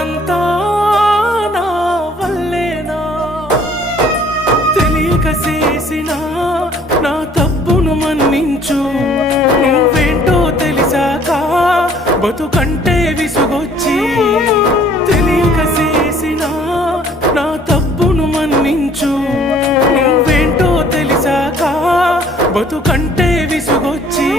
ఇదంతా నా వల్లేనా తెలియక చేసిన నా తప్పును మన్నించు నువ్వేంటో తెలిసాక బతుకంటే విసుగొచ్చి తెలియక చేసిన నా తప్పును మన్నించు నువ్వేంటో తెలిసాక బతుకంటే విసుగొచ్చి